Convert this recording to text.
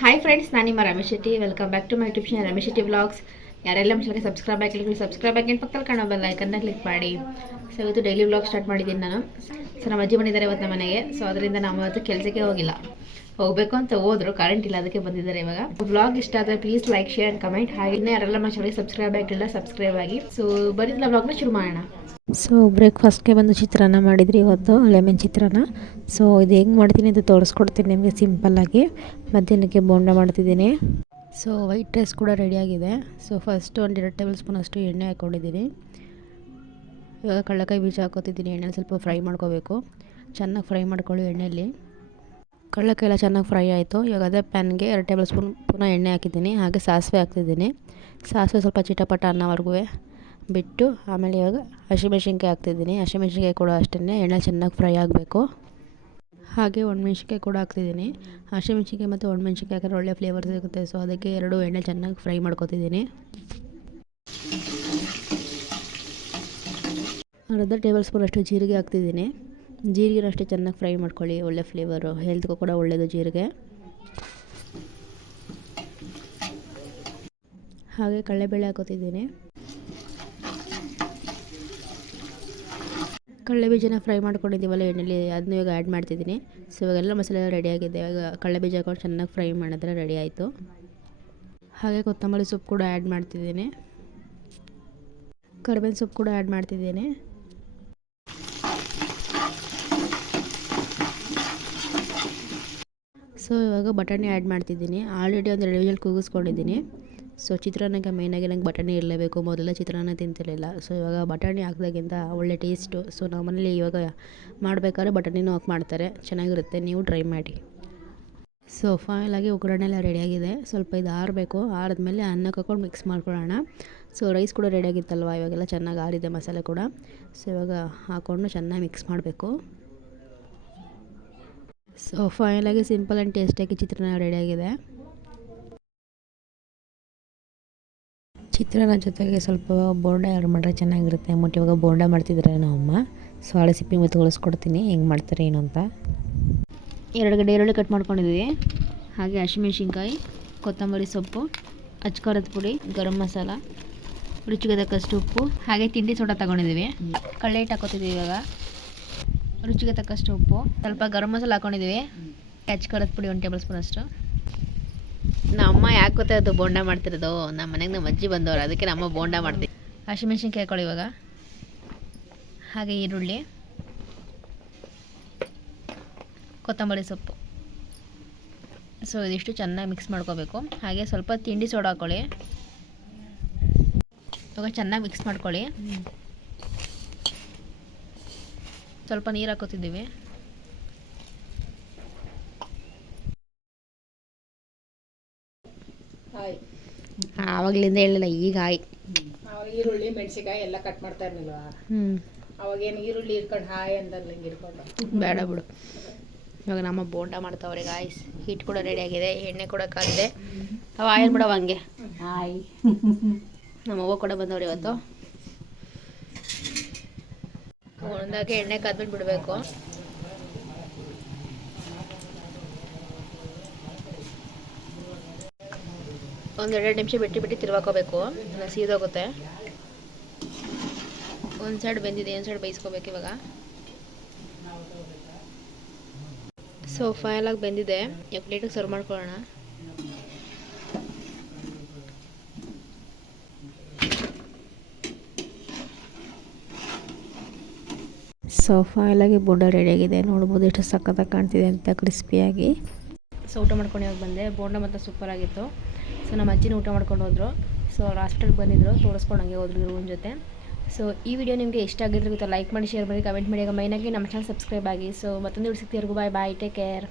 Hi friends ನಾನು ನಿಮ್ಮ Ramesh Shetty. Welcome back to my YouTube channel Ramesh Shetty vlogs ಯಾರೆಲ್ಲ ಮಿಷನ್ಗೆ subscribe ಆಗಿಲ್ಲ ಸಬ್ಸ್ಕ್ರೈಬ್ ಆಗಿ ಪಕ್ಕದಲ್ಲಿ ಕಾಣೋ ಬೆಲ್ಲ ಐಕನ್ನ ಕ್ಲಿಕ್ ಮಾಡಿ. ಸೊ ಇವತ್ತು ಡೈಲಿ ವ್ಲಾಗ್ ಸ್ಟಾರ್ಟ್ ಮಾಡಿದ್ದೀನಿ ನಾನು. ಸೊ ನಮ್ಮ ಅಜ್ಜಿ ಬಂದಿದ್ದಾರೆ ಇವತ್ತು ನಮ್ಮ ಮನೆಗೆ. ಸೊ ಅದರಿಂದ ನಾವು ಇವತ್ತು ಕೆಲಸಕ್ಕೆ ಹೋಗಿಲ್ಲ. ಹೋಗಬೇಕು ಅಂತ ಹೋದ್ರು. ಕರೆಂಟ್ ಇಲ್ಲ, ಅದಕ್ಕೆ ಬಂದಿದ್ದಾರೆ ಇವಾಗ. ಬ್ಲಾಗ್ ಇಷ್ಟ ಆದರೆ please like share and comment ಹಾಗೆ ಯಾರೆಲ್ಲ ಚಾನಲ್ಗೆ ಸಬ್ಸ್ಕ್ರೈಬ್ ಆಗಿಲ್ಲ ಸಬ್ಸ್ಕ್ರೈಬ್ ಆಗಿ. ಸೊ ಬರೀದಿಲ್ಲ ವ್ಲಾಗ್ನ ಶುರು ಮಾಡೋಣ. ಸೊ ಬ್ರೇಕ್ಫಾಸ್ಟ್ಗೆ ಬಂದು ಚಿತ್ರಾನ್ನ ಮಾಡಿದ್ರಿ ಇವತ್ತು ಲೆಮನ್ ಚಿತ್ರಾನ್ನ. ಸೊ ಇದು ಹೆಂಗೆ ಮಾಡ್ತೀನಿ ಅಂತ ತೋರಿಸ್ಕೊಡ್ತೀನಿ ನಿಮಗೆ ಸಿಂಪಲ್ಲಾಗಿ ಮಧ್ಯಾಹ್ನಕ್ಕೆ ಬೋಂಡ ಮಾಡ್ತಿದ್ದೀನಿ. ಸೊ ವೈಟ್ ರೈಸ್ ಕೂಡ ರೆಡಿಯಾಗಿದೆ ಸೊ ಫಸ್ಟು ಒಂದು ಎರಡು ಟೇಬಲ್ ಸ್ಪೂನ್ ಅಷ್ಟು ಎಣ್ಣೆ ಹಾಕ್ಕೊಂಡಿದ್ದೀನಿ ಇವಾಗ ಕಡಲೆಕಾಯಿ ಬೀಜ ಹಾಕೋತಿದ್ದೀನಿ ಎಣ್ಣೆಲಿ ಸ್ವಲ್ಪ ಫ್ರೈ ಮಾಡ್ಕೋಬೇಕು. ಚೆನ್ನಾಗಿ ಫ್ರೈ ಮಾಡ್ಕೊಳ್ಳಿ ಎಣ್ಣೆಯಲ್ಲಿ ಕಡಲೆಕಾಯಿ ಚೆನ್ನಾಗಿ ಫ್ರೈ ಆಯಿತು. ಇವಾಗ ಅದೇ ಪ್ಯಾನ್ಗೆ ಎರಡು ಟೇಬಲ್ ಸ್ಪೂನ್ ಪುನಃ ಎಣ್ಣೆ ಹಾಕಿದ್ದೀನಿ. ಹಾಗೆ ಸಾಸಿವೆ ಹಾಕ್ತಿದ್ದೀನಿ. ಸಾಸಿವೆ ಸ್ವಲ್ಪ ಚಿಟಪಟ ಅನ್ನವರೆಗೂ ಬಿಟ್ಟು ಆಮೇಲೆ ಇವಾಗ ಹಸಿಮೆಣ್ಸಿನ್ಕಾಯಿ ಹಾಕ್ತಿದ್ದೀನಿ. ಹಸಿಮೆಣ್ಸಿನ್ಕಾಯಿ ಕೂಡ ಅಷ್ಟೇ ಎಣ್ಣೆ ಚೆನ್ನಾಗಿ ಫ್ರೈ ಆಗಬೇಕು. ಹಾಗೆ ಒಣಮೆಣ್ಸಿನ್ಕಾಯಿ ಕೂಡ ಹಾಕ್ತಿದ್ದೀನಿ. ಹಸಿಮೆಣ್ಸಿನ್ಕಾಯಿ ಮತ್ತು ಒಣಮೆಣ್ಸಿನ್ಕಾಯಿ ಹಾಕಿದ್ರೆ ಒಳ್ಳೆ ಫ್ಲೇವರ್ ಸಿಗುತ್ತೆ. ಸೊ ಅದಕ್ಕೆ ಎರಡು ಎಣ್ಣೆ ಚೆನ್ನಾಗಿ ಫ್ರೈ ಮಾಡ್ಕೊತಿದ್ದೀನಿ. ಅರ್ಧ ಟೇಬಲ್ ಸ್ಪೂನ್ ಅಷ್ಟು ಜೀರಿಗೆ ಹಾಕ್ತಿದ್ದೀನಿ. ಜೀರಿಗೆನ ಅಷ್ಟೇ ಚೆನ್ನಾಗಿ ಫ್ರೈ ಮಾಡ್ಕೊಳ್ಳಿ, ಒಳ್ಳೆ ಫ್ಲೇವರು. ಹೆಲ್ತ್ಗೂ ಕೂಡ ಒಳ್ಳೆಯದು ಜೀರಿಗೆ. ಹಾಗೆ ಕಡಲೆಬೇಳೆ ಹಾಕೋತಿದ್ದೀನಿ. ಕಡಲೆ ಬೀಜನ ಫ್ರೈ ಮಾಡ್ಕೊಂಡಿದ್ದೀವಲ್ಲ, ಎಣ್ಣೆಲಿ ಅದನ್ನ ಇವಾಗ ಆ್ಯಡ್ ಮಾಡ್ತಿದ್ದೀನಿ. ಸೊ ಇವಾಗೆಲ್ಲ ಮಸಾಲೆ ಆಗಿದೆ. ಇವಾಗ ಕಡಲೆ ಬೀಜ ಹಾಕೊಂಡು ಚೆನ್ನಾಗಿ ಫ್ರೈ ಮಾಡಿದ್ರೆ ರೆಡಿ ಆಯಿತು. ಹಾಗೆ ಕೊತ್ತಂಬರಿ ಸೊಪ್ಪು ಕೂಡ ಆ್ಯಡ್ ಮಾಡ್ತಿದ್ದೀನಿ. ಕರ್ಬೇವಿನ ಸೊಪ್ಪು ಕೂಡ ಆ್ಯಡ್ ಮಾಡ್ತಿದ್ದೀನಿ. ಸೊ, ಇವಾಗ ಬಟಾಣಿ ಆ್ಯಡ್ ಮಾಡ್ತಿದ್ದೀನಿ. ಆಲ್ರೆಡಿ ಒಂದು ಎರಡು ವಿಜಲ್ ಕೂಗಿಸ್ಕೊಂಡಿದ್ದೀನಿ. ಸೊ ಚಿತ್ರಾನ್ನಕ್ಕೆ ಮೇಯ್ನಾಗಿ ನಂಗೆ ಬಟಾಣಿ ಇರಲೇಬೇಕು. ಮೊದಲ ಚಿತ್ರಾನ್ನ ತಿಂತಿರಲಿಲ್ಲ. ಸೊ ಇವಾಗ ಬಟಾಣಿ ಹಾಕ್ದಾಗಿಂದ ಒಳ್ಳೆ ಟೇಸ್ಟು ಸೊ ನಮ್ಮ ಮನೇಲಿ ಇವಾಗ ಮಾಡಬೇಕಾದ್ರೆ ಬಟಾಣಿನೂ ಹಾಕಿ ಮಾಡ್ತಾರೆ. ಚೆನ್ನಾಗಿರುತ್ತೆ. ನೀವು ಟ್ರೈ ಮಾಡಿ. ಸೊ ಆಗಿ ಒಗ್ಗರಣೆ ಎಲ್ಲ ರೆಡಿಯಾಗಿದೆ ಸ್ವಲ್ಪ ಇದು ಆರಬೇಕು. ಆರಿದ್ಮೇಲೆ ಅನ್ನಕ್ಕೆ ಹಾಕೊಂಡು ಮಿಕ್ಸ್ ಮಾಡ್ಕೊಳ್ಳೋಣ. ಸೊ ರೈಸ್ ಕೂಡ ರೆಡಿಯಾಗಿತ್ತಲ್ವ ಇವಾಗೆಲ್ಲ ಚೆನ್ನಾಗಿ ಆರಿದೆ ಮಸಾಲೆ ಕೂಡ. ಸೊ ಇವಾಗ ಹಾಕ್ಕೊಂಡು ಚೆನ್ನಾಗಿ ಮಿಕ್ಸ್ ಮಾಡಬೇಕು. ಸೊ ಫೈನಲಾಗಿ ಸಿಂಪಲ್ ಆ್ಯಂಡ್ ಟೇಸ್ಟಾಗಿ ಚಿತ್ರಾನ್ನ ರೆಡಿಯಾಗಿದೆ ಚಿತ್ರಾನ್ನ ಜೊತೆಗೆ ಸ್ವಲ್ಪ ಬೋಂಡ ಯಾರು ಮಾಡಿದ್ರೆ ಚೆನ್ನಾಗಿರುತ್ತೆ. ಬಟ್ ಇವಾಗ ಬೋಂಡ ಮಾಡ್ತಿದ್ದಾರೆ ನಮ್ಮಮ್ಮ ಸೊ ಹಳೆ ಸಿಪ್ಪಿ ಮತ್ತು ಹೊಲಿಸ್ಕೊಡ್ತೀನಿ ಹೆಂಗೆ ಮಾಡ್ತಾರೆ ಏನು ಅಂತ. ಎರಡು ಗಡೆ ಈರುಳ್ಳಿ ಕಟ್ ಮಾಡ್ಕೊಂಡಿದ್ದೀವಿ. ಹಾಗೆ ಹಸಿಮೆಣ್ಸಿನ್ಕಾಯಿ ಕೊತ್ತಂಬರಿ ಸೊಪ್ಪು ಅಚ್ಕಾರದ ಪುಡಿ ಗರಂ ಮಸಾಲ ರುಚಿಗೆ ತಕ್ಕಷ್ಟು ಉಪ್ಪು ಹಾಗೆ ತಿಂಡಿ ಸೋಡಾ ತಗೊಂಡಿದ್ದೀವಿ. ಕಳ್ಳೆ ಹಿಟ್ಟು ಹಾಕೋತಿದ್ದೀವಿ ಇವಾಗ. ರುಚಿಗೆ ತಕ್ಕಷ್ಟು ಉಪ್ಪು. ಸ್ವಲ್ಪ ಗರಂ ಮಸಾಲ ಹಾಕೊಂಡಿದ್ದೀವಿ. ಕರದ ಪುಡಿ ಒಂದು ಟೇಬಲ್ ಸ್ಪೂನ್ ಅಷ್ಟು. ನಮ್ಮ ಅಮ್ಮ ಯಾಕೆ ಗೊತ್ತಾ ಅದು ಬೋಂಡ ಮಾಡ್ತಿರೋದು? ನಮ್ಮ ಮನೆಗೆ ನಮ್ಮ ಅಜ್ಜಿ ಬಂದವರು. ಅದಕ್ಕೆ ನಮ್ಮ ಬೋಂಡ ಮಾಡ್ತೀವಿ. ಹಸಿಮೆಣ್ಸಿನ್ಕಾಯಿ ಹಾಕೊಳ್ಳಿ ಇವಾಗ. ಹಾಗೆ ಈರುಳ್ಳಿ. ಕೊತ್ತಂಬರಿ ಸೊಪ್ಪು. ಸೊ ಇದಿಷ್ಟು ಚೆನ್ನಾಗಿ ಮಿಕ್ಸ್ ಮಾಡ್ಕೋಬೇಕು. ಹಾಗೆ ಸ್ವಲ್ಪ ತಿಂಡಿ ಸೋಡಾ ಹಾಕೊಳ್ಳಿ. ಇವಾಗ ಚೆನ್ನಾಗಿ ಮಿಕ್ಸ್ ಮಾಡ್ಕೊಳ್ಳಿ. ಸ್ವಲ್ಪ ನೀರು ಹಾಕೋತಿದ್ದೀವಿ. ಹಾಯ್. ಆವಾಗಲಿಂದ ಹೇಳಿಲ್ಲ ಈಗ ಆಯ್ ಅವಾಗ ಈರುಳ್ಳಿ ಮೆಣಸಿಕಾಯಿ ಎಲ್ಲ ಕಟ್ ಮಾಡ್ತಾ ಇರ್ಲಿಲ್ವಾ? ಅವಾಗ ಅವಾಗೇನು ಈರುಳ್ಳಿ ಇರ್ಕೊಂಡು ಹಾಯ್ ಅಂದಲ್ಲ ಹಿಂಗೆ ಇರ್ಕೊಂಡು ಬೇಡ ಬಿಡು. ಇವಾಗ ನಮ್ಮ ಬೋಂಡ ಮಾಡ್ತಾವ್ರೆ ಗಾಯ್ಸ್ ಹಿಟ್ ಕೂಡ ರೆಡಿ ಆಗಿದೆ ಎಣ್ಣೆ ಕೂಡ ಕಾದಿದೆ. ಅವ ಆಯಲ್ ಬಿಡವ ಹಂಗೆ. ಹಾಯ್. ನಮ್ಮ ಅವ್ವ ಕೂಡ ಬಂದವ್ರೆ ಇವತ್ತು. ಒಂದಾಗೆ ಎಣ್ಣೆ ಕಾದ್ಬಿಟ್ಟು ಬಿಡಬೇಕು. ಒಂದು ಎರಡು ನಿಮಿಷ ಬಿಟ್ಟು ಬಿಟ್ಟು ತಿರ್ವಾಕೋಬೇಕು. ಸೀದೋಗುತ್ತೆ. ಒಂದು ಸೈಡ್ ಬೆಂದಿದೆ ಒಂದು ಸೈಡ್ ಬೇಯಿಸ್ಕೋಬೇಕು ಇವಾಗ. ಸೊ ಫೈಲಾಗಿ ಬೆಂದಿದೆ. ಈಗ ಪ್ಲೇಟಿಗೆ ಸರ್ವ್ ಮಾಡ್ಕೊಳ್ಳೋಣ. ಸೊ ಬೋರ್ಡ ಬೋಂಡ ಆಗಿದೆ. ನೋಡ್ಬೋದು ಎಷ್ಟು ಸಖತ್ತಾಗಿ ಕಾಣ್ತಿದೆ ಅಂತ ಕ್ರಿಸ್ಪಿಯಾಗಿ ಸೊ ಊಟ ಮಾಡ್ಕೊಂಡು ಇವಾಗ ಬಂದೆ. ಬೋಂಡ ಸೂಪರ್ ಆಗಿತ್ತು. ಸೊ ನಮ್ಮ ಅಜ್ಜಿನ ಊಟ ಮಾಡ್ಕೊಂಡು ಹೋದ್ರು. ಸೊ ಅವ್ರು ಹಾಸ್ಪಿಟಲ್ಗೆ ಬಂದಿದ್ರು. ತೋರಿಸ್ಕೊಂಡು ಹಂಗೆ ಹೋದ್ರು ಇವ್ರ ಜೊತೆ. ಸೊ ಈ ವಿಡಿಯೋ ನಿಮಗೆ ಇಷ್ಟ ಆಗಿದ್ರೆ ಲೈಕ್ ಮಾಡಿ ಶೇರ್ ಮಾಡಿ ಕಮೆಂಟ್ ಮಾಡಿ. ಮೈನಾಗಿ ನಮ್ಮ ಚಾನಲ್ ಸಬ್ಸ್ಕ್ರೈಬ್ ಆಗಿ. ಸೊ ಮತ್ತೊಂದು ಸಿಗ್ತೀವರೆಗೂ ಬಾಯ್ ಬಾಯ್ ಟೇಕ್ ಕೇರ್